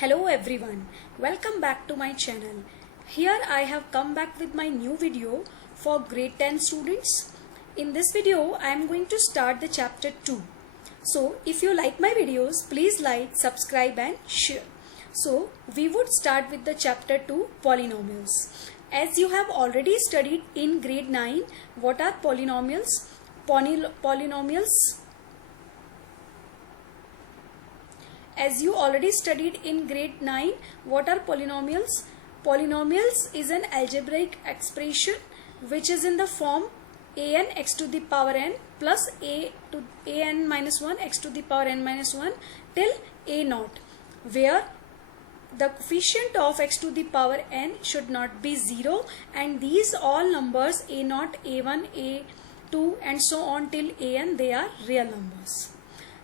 Hello everyone, welcome back to my channel. Here I have come back with my new video for grade 10 students. In this video I am going to start the chapter 2. So if you like my videos, please like, subscribe and share. So we would start with the chapter 2, polynomials. As you have already studied in grade 9, what are polynomials? As you already studied in grade 9, what are polynomials? Polynomials is an algebraic expression which is in the form an x to the power n plus an minus 1 x to the power n minus 1 till a naught, where the coefficient of x to the power n should not be 0 and these all numbers a naught, a1, a2 and so on till an, they are real numbers.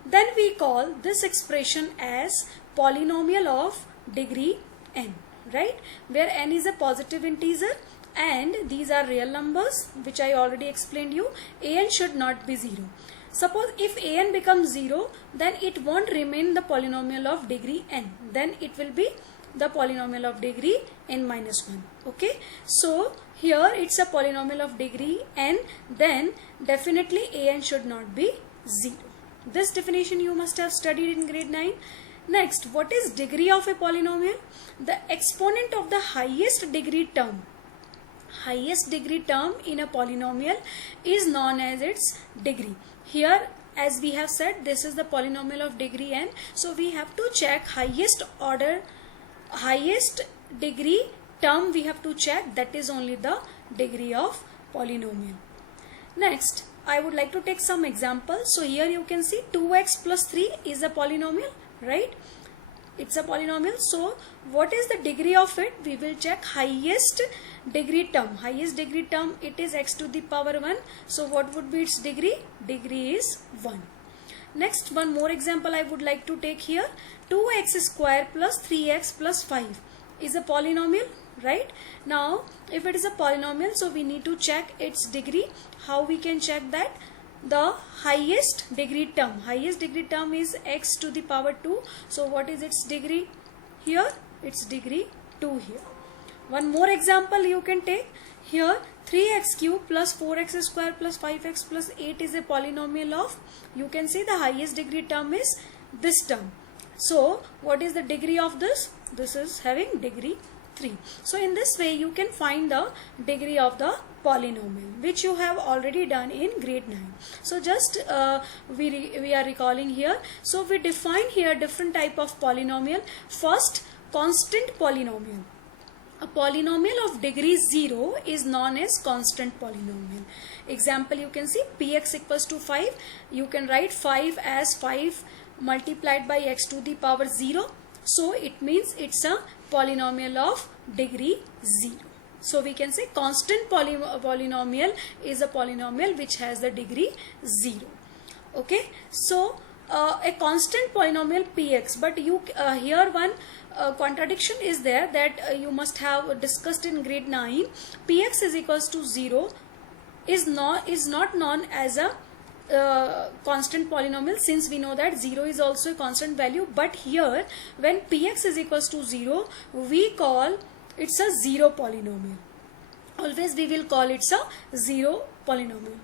Then we call this expression as polynomial of degree n, right? Where n is a positive integer and these are real numbers, which I already explained you. An should not be 0. Suppose if an becomes 0, then it won't remain the polynomial of degree n. Then it will be the polynomial of degree n minus 1. Okay. So here it's a polynomial of degree n, then definitely an should not be 0. This definition you must have studied in grade 9. Next, what is degree of a polynomial? The exponent of the highest degree term. Highest degree term in a polynomial is known as its degree. Here, as we have said, this is the polynomial of degree n. So we have to check highest degree term we have to check, that is only the degree of polynomial. Next, I would like to take some examples. So here you can see 2x plus 3 is a polynomial, right? It's a polynomial. So what is the degree of it? We will check highest degree term. Highest degree term, it is x to the power 1. So what would be its degree? Degree is 1. Next, one more example I would like to take here. 2x square plus 3x plus 5 is a polynomial, right? Now if it is a polynomial, so we need to check its degree. How we can check that? The highest degree term is x to the power 2. So what is its degree here? Its degree 2 here. One more example you can take here. 3x cube plus 4x square plus 5x plus 8 is a polynomial of, you can see the highest degree term is this term. So what is the degree of this? This is having degree 3. So in this way you can find the degree of the polynomial, which you have already done in grade 9. So just we are recalling here. So we define here different type of polynomial. First, constant polynomial. A polynomial of degree 0 is known as constant polynomial. Example, you can see px equals to 5. You can write 5 as 5 multiplied by x to the power 0. So it means it's a polynomial of degree 0. So we can say constant polynomial is a polynomial which has the degree 0. Okay. So a constant polynomial px, but you here one contradiction is there that you must have discussed in grade 9. Px is equals to 0 is not known as a constant polynomial, since we know that 0 is also a constant value. But here when px is equals to 0, we call it's a 0 polynomial. Always we will call it's a 0 polynomial.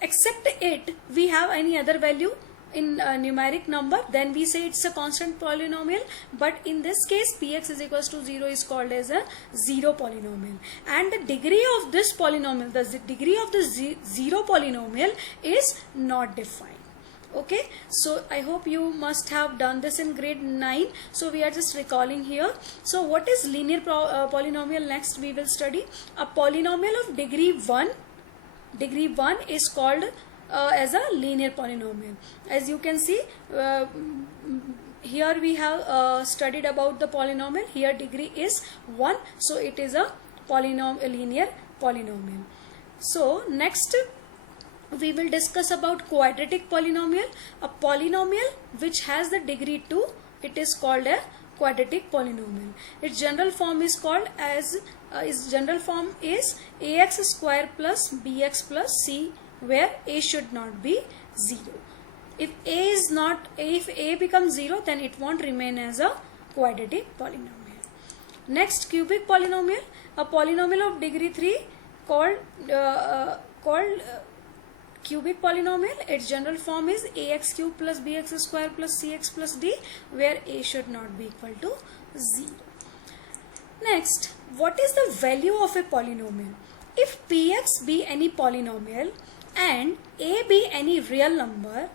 Except it, we have any other value in numeric number, then we say it's a constant polynomial. But in this case px is equals to 0 is called as a 0 polynomial, and the degree of this polynomial, the degree of the 0 polynomial is not defined. Okay, so I hope you must have done this in grade 9. So we are just recalling here. So what is linear polynomial? Next we will study a polynomial of degree 1. Degree 1 is called as a linear polynomial. As you can see, here we have studied about the polynomial. Here degree is 1, so it is a linear polynomial. So next we will discuss about quadratic polynomial. A polynomial which has the degree 2, it is called a quadratic polynomial. Its general form is called as ax square plus bx plus c, where a should not be 0. If a becomes 0, then it won't remain as a quadratic polynomial. Next, cubic polynomial, a polynomial of degree 3 called cubic polynomial. Its general form is ax cube plus bx square plus cx plus d, where a should not be equal to 0. Next, what is the value of a polynomial? If px be any polynomial and a be any real number,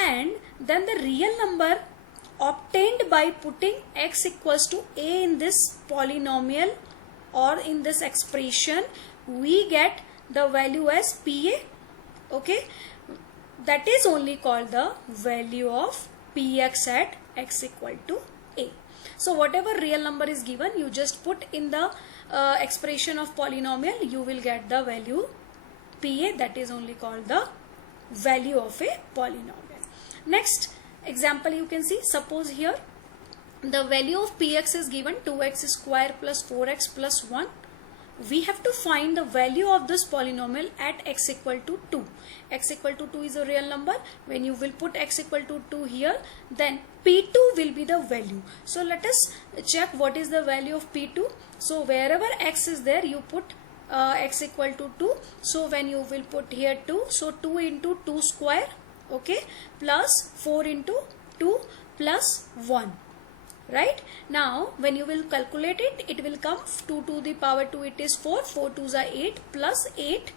and then the real number obtained by putting x equals to a in this polynomial or in this expression, we get the value as pa. Okay, that is only called the value of px at x equal to a. So whatever real number is given, you just put in the expression of polynomial, you will get the value pa. That is only called the value of a polynomial. Next example you can see, suppose here the value of px is given 2x square plus 4x plus 1. We have to find the value of this polynomial at x equal to 2. X equal to 2 is a real number. When you will put x equal to 2 here, then p2 will be the value. So let us check what is the value of p2. So wherever x is there, you put x equal to 2. So when you will put here 2, so 2 into 2 square, okay, plus 4 into 2 plus 1. Right, now when you will calculate it, it will come 2 to the power 2, it is 4, 4 2s are 8, plus 8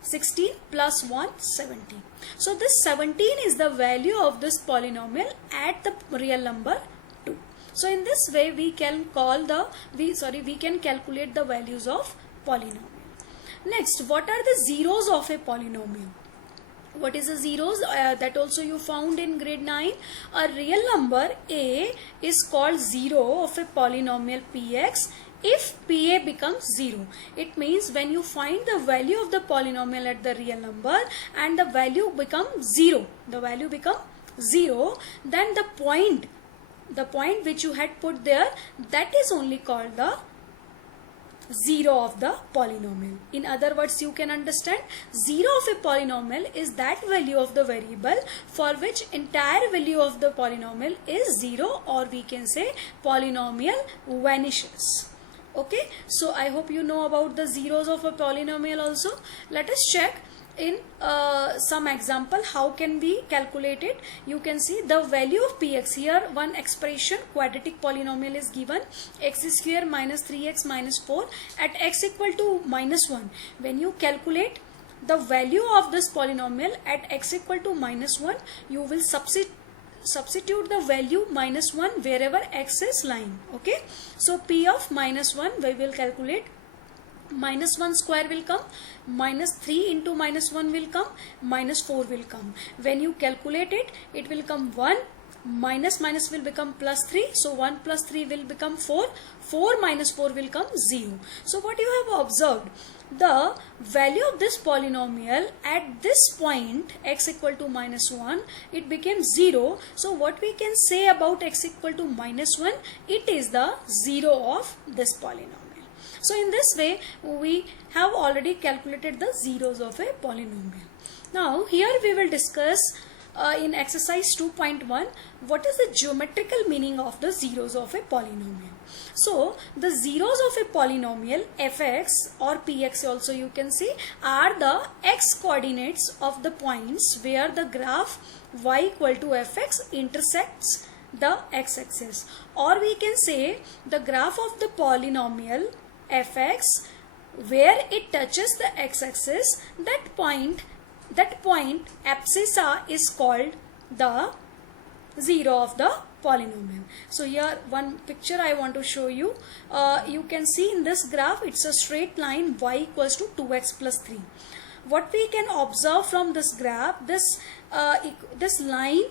16 plus 1 17. So this 17 is the value of this polynomial at the real number 2. So in this way we can we can calculate the values of polynomial. Next, what are the zeros of a polynomial? What is the zeros? That also you found in grade 9. A real number a is called zero of a polynomial px if pa becomes 0. It means when you find the value of the polynomial at the real number and the value becomes 0, then the point which you had put there, that is only called the zero of the polynomial. In other words, you can understand, zero of a polynomial is that value of the variable for which entire value of the polynomial is 0, or we can say polynomial vanishes. Okay, so I hope you know about the zeros of a polynomial also. Let us check in some example how can we calculate it. You can see the value of px. Here one expression, quadratic polynomial, is given, x square minus 3x minus 4 at x equal to minus 1. When you calculate the value of this polynomial at x equal to minus 1, you will substitute the value minus 1 wherever x is lying. Okay, so p of minus 1 we will calculate. Minus 1 square will come, minus 3 into minus 1 will come, minus 4 will come. When you calculate it, it will come 1, minus will become plus 3, so 1 plus 3 will become 4, 4 minus 4 will come 0. So what you have observed, the value of this polynomial at this point x equal to minus 1, it became 0. So what we can say about x equal to minus 1, it is the 0 of this polynomial. So in this way we have already calculated the zeros of a polynomial. Now here we will discuss in exercise 2.1 what is the geometrical meaning of the zeros of a polynomial. So the zeros of a polynomial fx or px also you can see are the x coordinates of the points where the graph y equal to fx intersects the x-axis, or we can say the graph of the polynomial fx where it touches the x-axis, that point abscissa is called the zero of the polynomial. So here one picture I want to show you. You can see in this graph it's a straight line y equals to 2x plus 3. What we can observe from this graph, this line,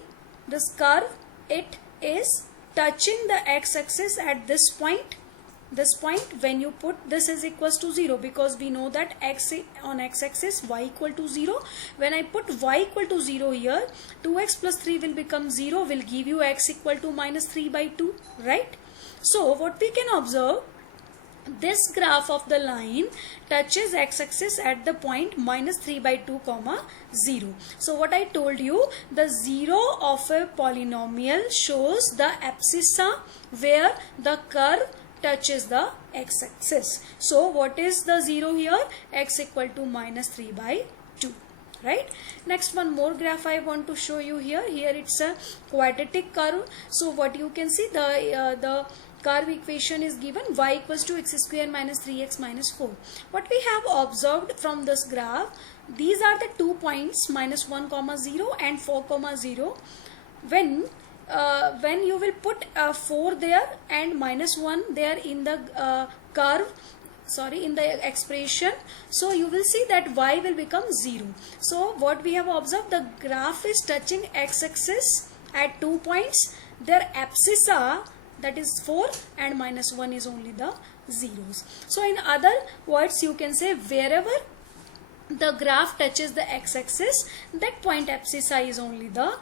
this curve, it is touching the x-axis at this point. When you put this is equals to 0, because we know that x on x-axis y equal to 0. When I put y equal to 0 here, 2x plus 3 will become 0, will give you x equal to minus 3 by 2, right? So what we can observe, this graph of the line touches x-axis at the point minus 3 by 2 comma 0. So what I told you, the 0 of a polynomial shows the abscissa where the curve touches the x-axis. So what is the 0 here? X equal to minus 3 by 2. Right. Next, one more graph I want to show you here. Here it's a quadratic curve. So what you can see, the curve equation is given y equals to x square minus 3x minus 4. What we have observed from this graph, these are the 2 points minus 1 comma 0 and 4 comma 0. When you will put 4 there and minus 1 there in the in the expression, so you will see that y will become 0. So what we have observed, the graph is touching x-axis at 2 points. Their abscissa, that is 4 and minus 1 is only the zeros. So in other words, you can say wherever the graph touches the x-axis, that point abscissa is only the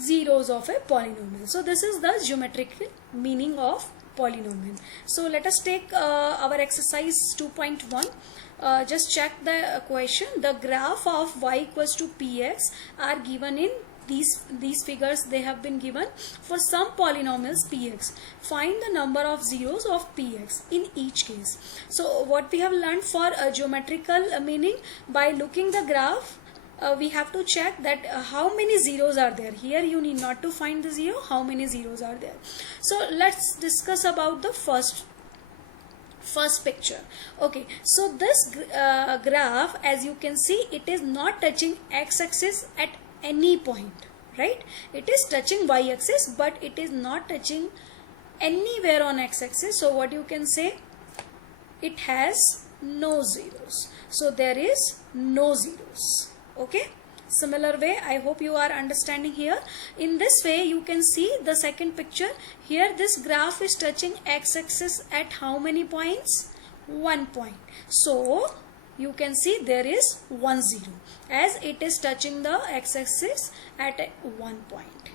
zeros of a polynomial. So this is the geometrical meaning of polynomial. So let us take our exercise 2.1. Just check the question. The graph of y equals to px are given in these figures. They have been given for some polynomials px. Find the number of zeros of px in each case. So what we have learned for a geometrical meaning, by looking the graph, we have to check that how many zeros are there. Here you need not to find the zero, how many zeros are there. So let's discuss about the first picture. Okay, so this graph, as you can see, it is not touching x-axis at any point, right? It is touching y-axis, but it is not touching anywhere on x-axis. So what you can say, it has no zeros. So there is no zeros. Okay, similar way, I hope you are understanding here. In this way, you can see the second picture. Here this graph is touching x-axis at how many points? 1 point. So you can see there is 1 0, as it is touching the x-axis at 1 point.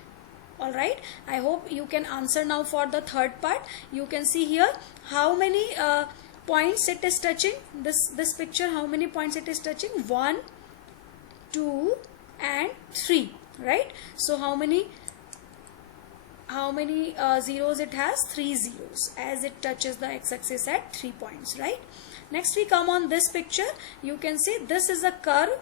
Alright, I hope you can answer now for the third part. You can see here how many points it is touching. This picture, how many points it is touching? 1, 2 and 3, right? So how many zeros it has? 3 zeros, as it touches the x-axis at 3 points, right? Next we come on this picture. You can see this is a curve,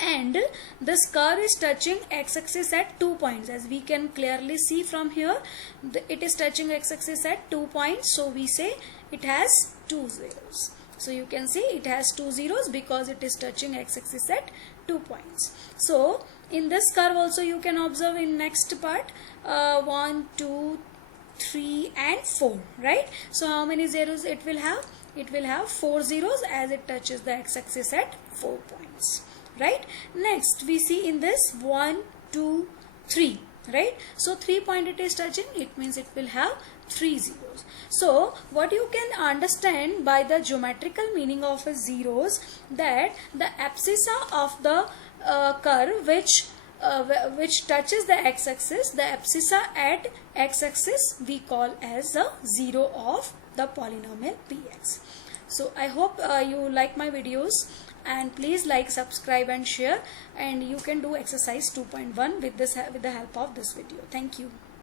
and this curve is touching x-axis at 2 points, as we can clearly see from here. It is touching x-axis at 2 points, so we say it has 2 zeros. So you can see it has 2 zeros because it is touching x-axis at 2 points. So in this curve also you can observe in next part 1, 2, 3 and 4, right? So how many zeros it will have? It will have 4 zeros, as it touches the x-axis at 4 points, right? Next we see in this 1, 2, 3, right? So 3 point it is touching, it means it will have 3 zeros. So what you can understand by the geometrical meaning of a zeros, that the abscissa of the curve which touches the x-axis, the abscissa at x-axis we call as the zero of the polynomial px. So I hope you like my videos, and please like, subscribe and share, and you can do exercise 2.1 with the help of this video. Thank you.